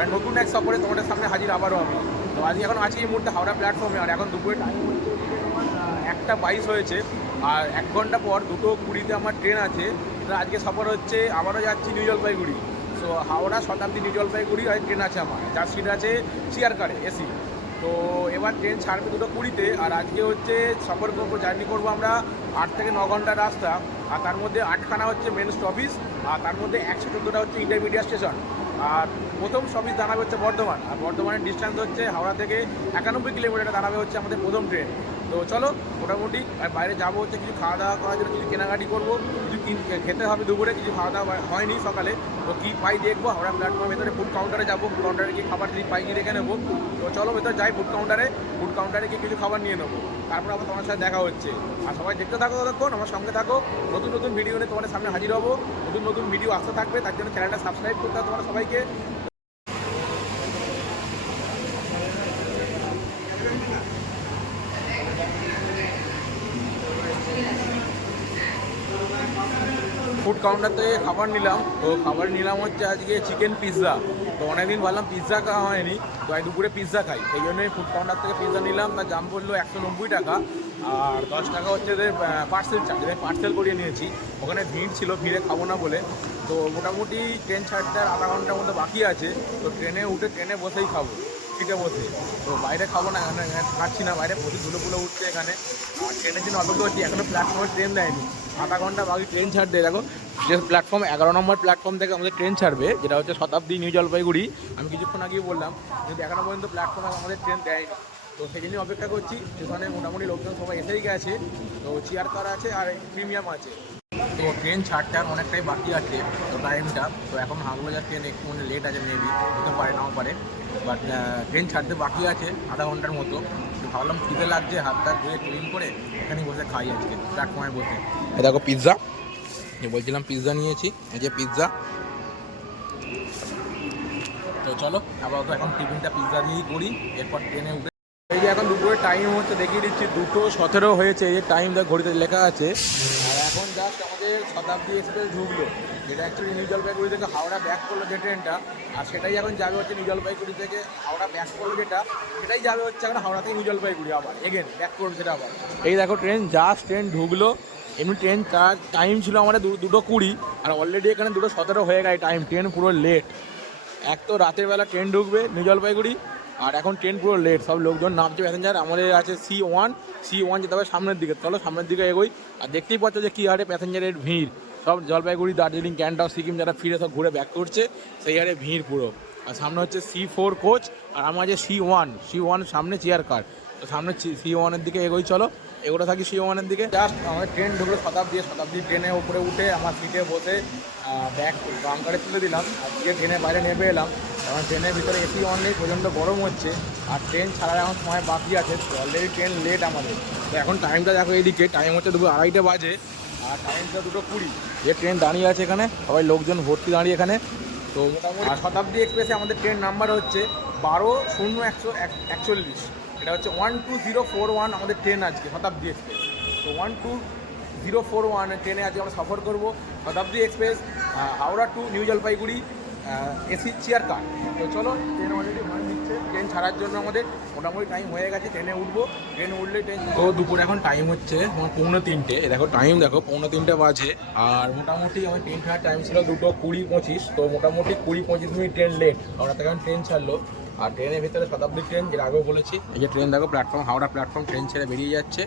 আর নতুন এক সফরে তোমাদের সামনে হাজির আবারও আমি তো আজকে এখন আছি এই মুহূর্তে হাওড়া প্ল্যাটফর্মে আর এখন দুপুরে টাইম হচ্ছে একটা বাইশ হয়েছে, আর এক ঘণ্টা পর দুটো কুড়িতে আমার ট্রেন আছে। আজকে সফর হচ্ছে, আবারও যাচ্ছি নিউ জলপাইগুড়ি। সো হাওড়া শতাব্দী নিউ জলপাইগুড়ি আর ট্রেন আছে আমার। যার সিট আছে চেয়ার কারে এসি তো এবার ট্রেন ছাড়বে দুটো কুড়িতে, আর আজকে হচ্ছে সফর করব জার্নি করব আমরা আট থেকে ন ঘণ্টার রাস্তা। আর তার মধ্যে আটখানা হচ্ছে মেন স্টপিস আর তার মধ্যে একশো চোদ্দোটা হচ্ছে ইন্টারমিডিয়েট স্টেশন আর প্রথম স্টপিস দাঁড়াবে হচ্ছে বর্ধমান। আর বর্ধমানের ডিস্টেন্স হচ্ছে হাওড়া থেকে একানব্বই কিলোমিটার দাঁড়াবে হচ্ছে আমাদের প্রথম ট্রেন তো চলো, মোটামুটি, আর বাইরে যাব হচ্ছে, কিছু খাওয়া দাওয়া করার জন্য, কিছু কেনাকাটি করব, কিছু খেতে হবে দুপুরে, কিছু খাওয়া দাওয়া হয়নি সকালে। তো কী পাই দেখব, হাওড়া প্ল্যাটফর্মের ভেতরে ফুড কাউন্টারে যাব ফুড কাউন্টারে গিয়ে খাবার যদি পাই দেখে নেব। তো চলো, ভেতরে যাই ফুড কাউন্টারে ফুড কাউন্টারে গিয়ে কিছু খাবার নিয়ে নেব। তারপর আবার তোমার সাথে দেখা হচ্ছে। আর সবাই দেখতে থাকো ততক্ষণ, আমার সঙ্গে থাকো। নতুন নতুন ভিডিও নিয়ে তোমাদের সামনে হাজির হব। নতুন নতুন ভিডিও আসতে থাকবে, তার জন্য চ্যানেলটা সাবস্ক্রাইব করতে হবে তোমার সবাইকে। ফুড কাউন্টার থেকে খাবার নিলাম। তো খাবার নিলাম হচ্ছে আজকে চিকেন পিৎজা তো অনেকদিন ভাবলাম পিৎজা খাওয়া হয়নি, তো আজ দুপুরে পিৎজা খাই। এই জন্যই ফুড কাউন্টার থেকে পিৎজা নিলাম তার দাম পড়ল একশো নব্বই টাকা। আর দশ টাকা হচ্ছে যে পার্সেল চার্জ আমি পার্সেল করিয়ে নিয়েছি। ওখানে ভিড় ছিল, ভিড়ে খাব না বলে। তো মোটামুটি ট্রেন ছাড়তে আর আধা ঘণ্টার মধ্যে বাকি আছে। তো ট্রেনে উঠে ট্রেনে বসেই খাব সিটে বসে। তো বাইরে খাব না খাচ্ছি না। বাইরে প্রচুর ধুলো ফুলো উঠছে এখানে। আর ট্রেনের জন্য অপেক্ষা করছি, এখনও প্ল্যাটফর্মে ট্রেন দেয়নি। আধা ঘণ্টা বাকি ট্রেন ছাড়বে দেখো, যে প্ল্যাটফর্ম এগারো নম্বর প্ল্যাটফর্ম থেকে আমাদের ট্রেন ছাড়বে, যেটা হচ্ছে শতাব্দী নিউ জলপাইগুড়ি আমি কিছুক্ষণ আগেই বললাম কিন্তু এখনও পর্যন্ত প্ল্যাটফর্মে আমাদের ট্রেন দেয়নি। তো সেই জন্যই অপেক্ষা করছি, সেখানে মোটামুটি লোকজন সবাই এসেই গেছে। তো চেয়ার কার আছে আর প্রিমিয়াম আছে। তো ট্রেন ছাড়তে আর অনেকটাই বাকি আছে, তো টাইমটা তো এখন হাওড়া ট্রেন একটু মানে লেট আছে মেবি হতে পারে, নাও পারে। বাট ট্রেন ছাড়তে বাকি আছে, আধা ঘণ্টার মতো। তো ভাবলাম খিদে লাগছে, হাতটা ধুয়ে ক্লিন করে এখানে বসে খাই আজকে প্ল্যাটফর্মে বসে। দেখো পিৎজা যে বলছিলাম পিৎজা নিয়েছি, এই যে পিৎজা তো চলো, আপাতত এখন টিফিনটা পিৎজা দিয়েই করি, এরপর ট্রেনে উঠে এই যে এখন দুপুরে টাইম হচ্ছে, দেখিয়ে দিচ্ছি। দুটো সতেরো হয়েছে, এই যে টাইম দেখ, ঘড়িতে লেখা আছে। আর এখন জাস্ট আমাদের শতাব্দী এক্সপ্রেস ঢুকলো। যেটা অ্যাকচুয়ালি নিউ জলপাইগুড়ি থেকে হাওড়া ব্যাক করল যে ট্রেনটা আর সেটাই এখন যাবে হচ্ছে নিউ জলপাইগুড়ি থেকে হাওড়া ব্যাক করল যেটা, সেটাই যাবে হচ্ছে এখন হাওড়া থেকে নিউ জলপাইগুড়ি আবার। এগেন ব্যাক করবে সেটা আবার। এই দেখো ট্রেন জাস্ট ট্রেন ঢুকলো। এমনি ট্রেন তার টাইম ছিল আমাদের দুটো কুড়ি, আর অলরেডি এখানে দুটো সতেরো হয়ে গেছে টাইম ট্রেন পুরো লেট এক তো রাতের বেলা ট্রেন ঢুকবে নিউ জলপাইগুড়ি আর এখন ট্রেন পুরো লেট সব লোকজন নামছে প্যাসেঞ্জার আমাদের আছে সি ওয়ান সি ওয়ান যেতে হবে সামনের দিকে, চলো সামনের দিকে এগোই। আর দেখতেই পাচ্ছ যে কী হারে প্যাসেঞ্জারের ভিড়। সব জলপাইগুড়ি, দার্জিলিং ক্যান্টাও সিকিম যারা ফিরে সব ঘুরে ব্যাক করছে, সেই হারে ভিড় পুরো। আর সামনে হচ্ছে সি ফোর কোচ আর আমার আছে সি ওয়ান সি ওয়ান সামনে চেয়ার কার তো সামনে সি ওয়ানের দিকে এগোই, চলো। এগোতে থাকি ওয়ানের দিকে। জাস্ট আমাদের ট্রেন ঢুকলো শতাব্দী শতাব্দী ট্রেনের উপরে উঠে আমার সিটে বসে ব্যাগ বাঙ্কারে তুলে দিলাম, আর দিয়ে ট্রেনের বাইরে নেমে এলাম। কারণ ট্রেনের ভিতরে এসি অন নেই, প্রচণ্ড গরম হচ্ছে, আর ট্রেন ছাড়ার এখন সময় বাকি আছে অলরেডি ট্রেন লেট আমাদের। তো এখন টাইমটা দেখো এইদিকে টাইম হচ্ছে দুপুর আড়াইটে বাজে, আর টাইমটা দুটো কুড়ি। যে ট্রেন দাঁড়িয়ে আছে এখানে, সবাই লোকজন ভর্তি দাঁড়িয়ে এখানে। তো মোটামুটি শতাব্দী এক্সপ্রেসে আমাদের ট্রেন নাম্বার হচ্ছে বারো শূন্য একশো এক- একচল্লিশ। এটা হচ্ছে one two zero four one আমাদের ট্রেন আজকে, শতাব্দী এক্সপ্রেস তো one two zero four one ট্রেনে আজকে আমরা সফর করব Shatabdi express Howrah to new Jalpaiguri AC chair car তো চলো ট্রেন অলরেডি হর্ন দিচ্ছে ট্রেন ছাড়ার জন্য আমাদের মোটামুটি টাইম হয়ে গেছে ট্রেনে উঠবো। ট্রেন উঠলে ট্রেন তো দুপুরে এখন টাইম হচ্ছে আমার পৌনে তিনটে। দেখো টাইম দেখো পৌনে তিনটে বাজে। আর মোটামুটি আমার ট্রেন ছাড়ার টাইম ছিল দুটো কুড়ি পঁচিশ। তো মোটামুটি কুড়ি পঁচিশ মিনিট ট্রেন লেট আমরা এখন ট্রেন ছাড়লো। আর ট্রেনের ভিতরে শতাব্দী ট্রেন, যেটা আগেও বলেছি, এই যে ট্রেন দেখো প্ল্যাটফর্ম হাওড়া প্ল্যাটফর্ম ট্রেন ছেড়ে বেরিয়ে যাচ্ছে।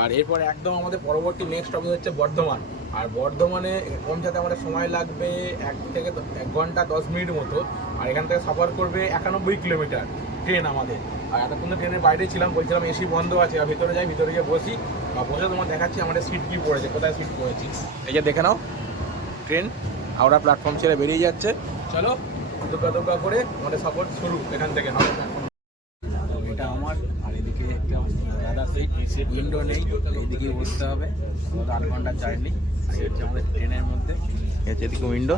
আর এরপর একদম আমাদের পরবর্তী নেক্সট অফিস হচ্ছে বর্ধমান। আর বর্ধমানে পৌঁছাতে আমাদের সময় লাগবে এক থেকে এক ঘণ্টা দশ মিনিট মতো, আর এখান থেকে সফর করবে একানব্বই কিলোমিটার ট্রেন আমাদের। আর এতক্ষণ তো ট্রেনের বাইরে ছিলাম, বলছিলাম এসি বন্ধ আছে, আর ভিতরে যাই, ভিতরে গিয়ে বসি। বা বসে তোমার দেখাচ্ছি আমাদের সিট কি পড়েছে, কোথায় সিট পড়েছি। এই যে দেখে নাও, ট্রেন হাওড়া প্ল্যাটফর্ম ছেড়ে বেরিয়ে যাচ্ছে। চলো দুর্গা দুর্গা করে আমাদের সফর শুরু এখান থেকে এটা আমার আর এদিকে একটা দাদা উইন্ডো নেই এইদিকে বসতে হবে। আমাদের আট ঘণ্টার জার্নি আর হচ্ছে আমাদের ট্রেনের মধ্যে। হচ্ছে এদিকে উইন্ডো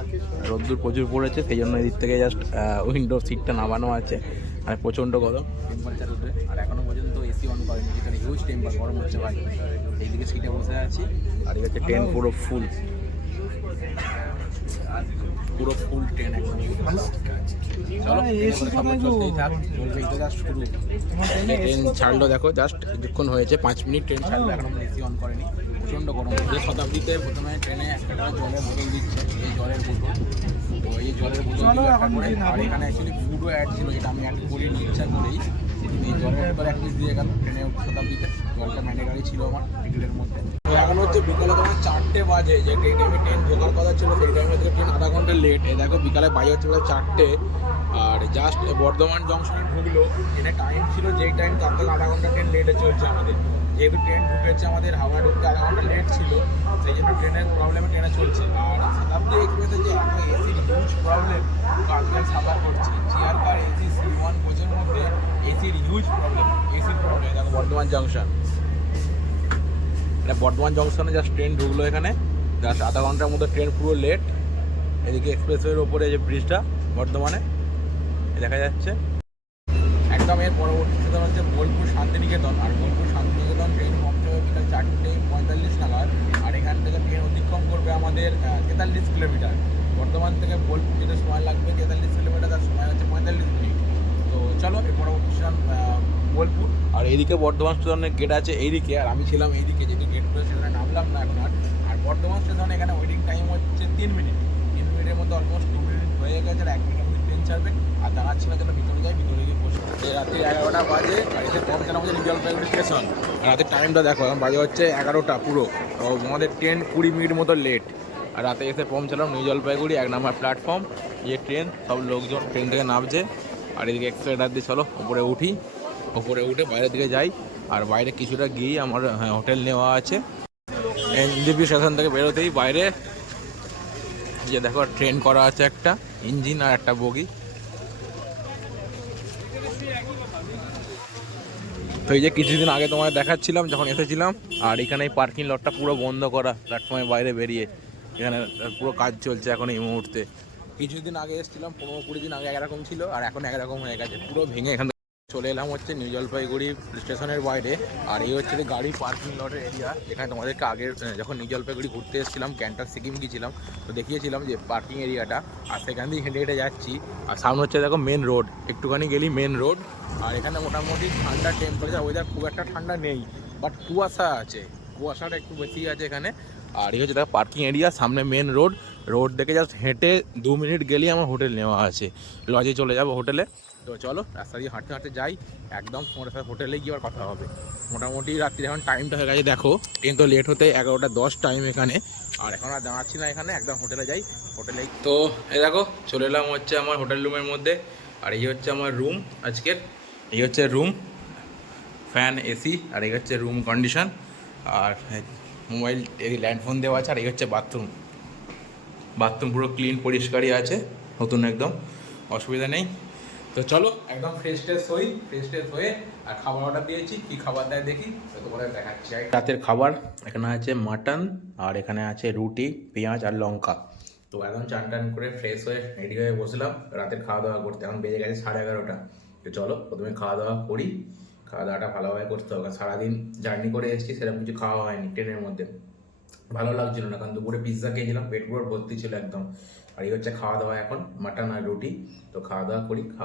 রোদ্দুর প্রচুর পড়েছে সেই জন্য এদিক থেকে জাস্ট উইন্ডো সিটটা নামানো আছে আর প্রচণ্ড গরম। টেম্পারেচার উঠে আর এখনও পর্যন্ত এসি অন করেনি যেখানে হিউজ টেম্পার গরম হচ্ছে ভাই। এইদিকে সিটে বসে আছি। আর এই হচ্ছে ট্রেন পুরো ফুল পুরো ফুল ট্রেন একদম ট্রেনে করে ছাড়লো দেখো জাস্ট কিছুক্ষণ হয়েছে পাঁচ মিনিট ট্রেন ছাড়লো এখন আমরা এসি অন করেনি। প্রচণ্ড গরম। যে শতাব্দীতে প্রথমে ট্রেনে একটা করে জলের বোতল দিচ্ছে এই জলের বোতল। তো এই জলের বোতল করে আর এখানে অ্যাকচুয়ালি ফুডও অ্যাড ছিল যেটা আমি অ্যাড করিনি ইচ্ছা করেই। ট্রেনে শতাব্দীতে জলটা ম্যান্ডেটারি ছিল আমার, টিকিটের মধ্যে। তো এখন হচ্ছে বিকালে তোমার চারটে বাজে, যে এই টাইমে ট্রেন ঢোকার কথা ছিল, সেই টাইমে থেকে ট্রেন আধা ঘণ্টা লেট এই দেখো বিকালে বাজে হচ্ছে প্রায় চারটে। আর জাস্ট বর্ধমান জংশনে ঢুকলো। ট্রেনে টাইম ছিল যেই টাইম তার থেকে আধা ঘণ্টা ট্রেন লেটে চলছে আমাদের। যেহেতু ট্রেন ঢুকেছে আমাদের হাওড়া ঢুকতে আধা ঘণ্টা লেট ছিল, সেই জন্য ট্রেনের প্রবলেমে ট্রেনে চলছে। আর শতাব্দী এক্সপ্রেসে যে এত এসির হিউজ প্রবলেম কাজকাল সাফার করছে chair car AC C one কোচের মধ্যে এসির হিউজ প্রবলেম এসির প্রবলেম দেখো বর্ধমান জংশন এটা বর্ধমান জংশনে জাস্ট ট্রেন ঢুকলো এখানে। জাস্ট আধা ঘণ্টার মধ্যে ট্রেন পুরো লেট এদিকে এক্সপ্রেসওয়ের ওপরে যে ব্রিজটা বর্ধমানে দেখা যাচ্ছে। একদম এর পরবর্তী স্টেশন হচ্ছে বোলপুর শান্তিনিকেতন। আর বোলপুর শান্তিনিকেতন ট্রেন পৌঁছাবে বিকাল চারটে পঁয়তাল্লিশ নাগাদ। আর এখান থেকে ট্রেন অতিক্রম করবে আমাদের তেতাল্লিশ কিলোমিটার। বর্ধমান থেকে বোলপুর যেতে সময় লাগবে, তেতাল্লিশ কিলোমিটার তার সময় হচ্ছে পঁয়তাল্লিশ মিনিট। তো চলো এর পরবর্তী স্টেশন বোলপুর আর এইদিকে বর্ধমান স্টেশনের গেট আছে এইদিকে, আর আমি ছিলাম এইদিকে, যেহেতু গেট করে সেখানে নামলাম না এখন আর। বর্ধমান স্টেশনে এখানে ওয়েটিং টাইম হচ্ছে তিন মিনিট তিন মিনিটের মধ্যে অলমোস্ট দু মিনিট হয়ে গেছে, আর এক মিনিট মধ্যে ট্রেন ছাড়বে। আর দাঁড়াচ্ছি না যেন ভিতরে যাই, ভিতরে গিয়ে বসে এই রাত্রি এগারোটা বাজে এসে পৌঁছানো নিউ জলপাইগুড়ি স্টেশন রাতের টাইমটা দেখো, এখন বাজে হচ্ছে এগারোটা পুরো। তো আমাদের ট্রেন কুড়ি মিনিট মতো লেট আর রাতে এসে পৌঁছালাম নিউ জলপাইগুড়ি এক নম্বর প্ল্যাটফর্ম যে ট্রেন সব লোকজন ট্রেন থেকে নামছে। আর এদিকে এক্সপ্রেটার দিয়ে চলো, উপরে উঠি। উপরে উঠে বাইরের দিকে যাই। আর বাইরে কিছুটা গিয়েই আমার হ্যাঁ, হোটেল নেওয়া আছে। এনজিপি স্টেশন থেকে বেরোতেই বাইরে যে দেখো ট্রেন করা আছে একটা ইঞ্জিন আর একটা বগি। তো এই যে কিছুদিন আগে তোমায় দেখাচ্ছিলাম যখন এসেছিলাম আর এখানে এই পার্কিং লটটা পুরো বন্ধ করা প্ল্যাটফর্মের বাইরে বেরিয়ে। এখানে পুরো কাজ চলছে এখন এই মুহূর্তে। কিছুদিন আগে এসেছিলাম পনেরো কুড়ি দিন আগে একরকম ছিল আর এখন একরকম হয়ে গেছে। পুরো ভেঙে এখান চলে এলাম হচ্ছে নিউ জলপাইগুড়ি স্টেশনের বাইরে। আর এই হচ্ছে গাড়ি পার্কিং লটের এরিয়া এখানে তোমাদেরকে আগে যখন নিউ জলপাইগুড়ি ঘুরতে এসেছিলাম, ক্যান্টার সিকিম গিয়েছিলাম, তো দেখিয়েছিলাম যে পার্কিং এরিয়াটা আর সেখান দিয়ে হেঁটে হেঁটে যাচ্ছি। আর সামনে হচ্ছে দেখো মেন রোড একটুখানি গেলি মেন রোড আর এখানে মোটামুটি ঠান্ডা টেম্পারেচার ওয়েদার খুব একটা ঠান্ডা নেই বাট কুয়াশা আছে। কুয়াশাটা একটু বেশি আছে এখানে। আর এই হচ্ছে দেখো পার্কিং এরিয়া সামনে মেন রোড রোড দেখে জাস্ট হেঁটে দু মিনিট গেলেই আমার হোটেল নেওয়া আছে। লজে চলে যাব হোটেলে তো চলো, রাস্তা দিয়ে হাঁটতে হাঁটতে যাই। একদম তোমার সাথে হোটেলে গিয়ে আর কথা হবে। মোটামুটি রাত্রি এখন টাইমটা হয়ে গেছে, দেখো। ট্রেন তো লেট হতে এগারোটা দশ টাইম এখানে। আর এখন আর দাঁড়াচ্ছি না এখানে, একদম হোটেলে যাই। হোটেলে তো এই দেখো, চলে এলাম হচ্ছে আমার হোটেল রুমের মধ্যে। আর এই হচ্ছে আমার রুম আজকের। এই হচ্ছে রুম ফ্যান এসি আর এই হচ্ছে রুম কন্ডিশন আর মোবাইল ল্যান্ডফোন দেওয়া আছে, আর এই হচ্ছে বাথরুম বাথরুম পুরো ক্লিন পরিষ্কারই আছে, নতুন একদম। অসুবিধা নেই। তো চলো। একদম ফ্রেশ ট্রেশ হই ফ্রেশ ট্রেশ হয়ে আর খাবার অর্ডার দিয়েছি কি খাবার দেয় দেখি তো তোমাদের দেখাচ্ছি। রাতের খাবার এখানে আছে মাটন আর এখানে আছে রুটি পেঁয়াজ আর লঙ্কা। তো একদম চান টান করে ফ্রেশ হয়ে রেডি হয়ে বসলাম রাতের খাওয়া দাওয়া করতে। এখন বেজে গেছে সাড়ে এগারোটা। তো চলো প্রথমে খাওয়া দাওয়া করি। খাওয়া দাওয়াটা ভালোভাবে করতে হবে কারণ সারাদিন জার্নি করে এসেছি সেরকম কিছু খাওয়া হয়নি ট্রেনের মধ্যে। ভালো লাগছিল না কারণ দুপুরে পিৎজা খেয়েছিলাম পেট পুরো ভর্তি ছিল একদম। আর এই হচ্ছে খাওয়া দাওয়া এখন মাটন আর রুটি। তো খাওয়া দাওয়া করি